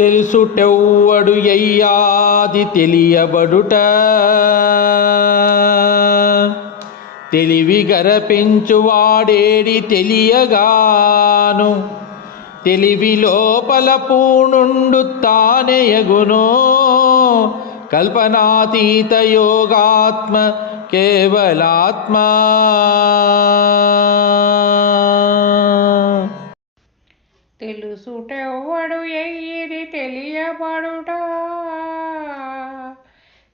తెలుసుటెవ్వడు ఎయ్యాది తెలియబడుట. తెలివి గరపించువాడేడి తెలియగాను తెలివి లోపల పూనుండు తానేయగునో కల్పనాతీత యోగాత్మ కేవలాత్మ. సుటెవ్వడు ఎయ్యిది తెలియబడుట?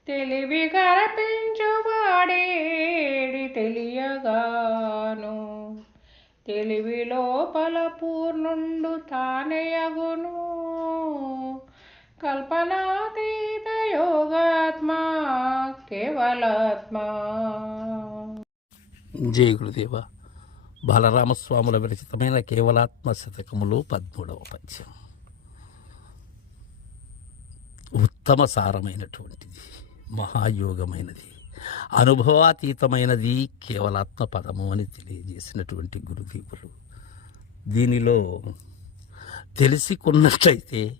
తెలివి కరపించువాడేడి తెలియగాను. తెలివి లోపల పూర్ణుండు తానెయగును కల్పనాతీత యోగాత్మ కేవలాత్మ. జయ గురుదేవా. బాలరామస్వాముల విరచితమైన కేవలాత్మ శతకములో పద్మూడవ పద్యం. ఉత్తమ సారమైనటువంటిది మహాయోగమైనది అనుభవాతీతమైనది కేవలాత్మ పదము అని తెలియజేసినటువంటి గురుదేవులు. దీనిలో తెలిసి కొన్నట్లయితే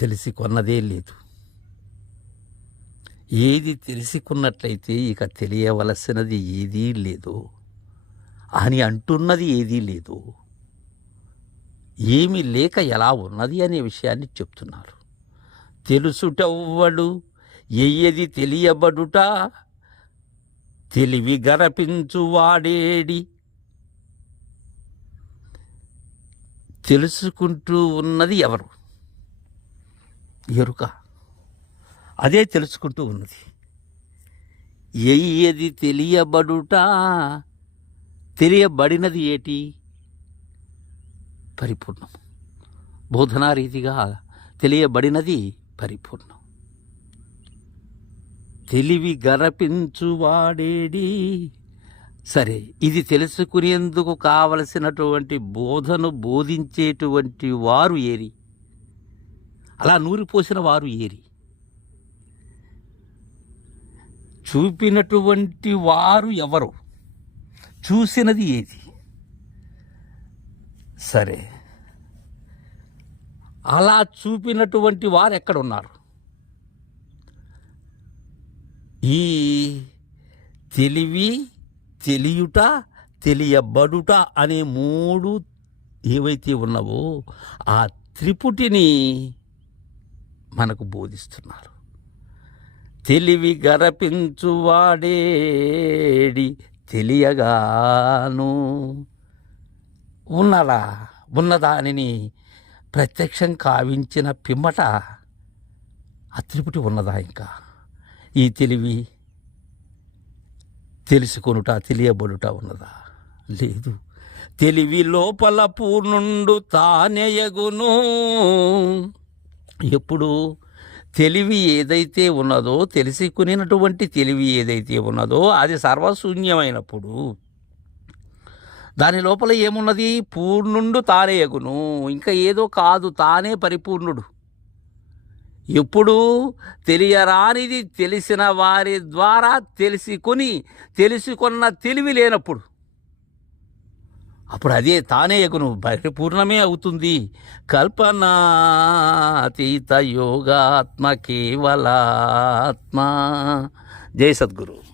తెలిసి కొన్నదే లేదు. ఏది తెలుసుకున్నట్లయితే ఇక తెలియవలసినది ఏదీ లేదు అని అంటున్నది ఏదీ లేదు. ఏమీ లేక ఎలా ఉన్నది అనే విషయాన్ని చెప్తున్నారు. తెలుసుటవ్వడు? ఎయ్యది తెలియబడుట? తెలివి గరపించు వాడేడి తెలుసుకుంటూ ఉన్నది ఎవరు? ఎరుక. అదే తెలుసుకుంటూ ఉన్నది. ఎయ్యది తెలియబడుట? తెలియబడినది ఏటి? పరిపూర్ణం. బోధనా రీతిగా తెలియబడినది పరిపూర్ణం. తెలివి గరపించువాడేడి? సరే ఇది తెలుసుకునేందుకు కావలసినటువంటి బోధను బోధించేటువంటి వారు ఏరి? అలా నూరిపోసిన వారు ఏరి? చూపినటువంటి వారు ఎవరు? చూసినది ఏది? సరే. అలా చూపినటువంటి వారు ఎక్కడున్నారు ఈ తెలివి తెలియుట తెలియబడుట అనే మూడు ఏవైతే ఉన్నావో ఆ త్రిపుటిని మనకు బోధిస్తున్నారు. తెలివి గరపించువాడేడి తెలియగాను. ఉన్నదా? ఉన్నదానిని ప్రత్యక్షం కావించిన పిమ్మట ఆ ఉన్నదా ఇంకా? ఈ తెలివి తెలుసుకొనుట తెలియబడుట ఉన్నదా? లేదు. తెలివి లోపల పూర్ణుండు తానెయగును ఎప్పుడు తెలివి ఏదైతే ఉన్నదో తెలుసుకునేటువంటి తెలివి ఏదైతే ఉన్నదో అది సర్వశూన్యమైనప్పుడు దాని లోపల ఏమున్నది? పూర్ణుండు తానే ఎగును. ఇంకా ఏదో కాదు తానే పరిపూర్ణుడు. ఎప్పుడు తెలియరానిది తెలిసిన వారి ద్వారా తెలుసుకొని తెలుసుకున్న తెలివి లేనప్పుడు అప్పుడు అదే తానే ఎగును పరిపూర్ణమే అవుతుంది. కల్పనాతీత యోగాత్మ కేవలాత్మ. జై సద్గురు.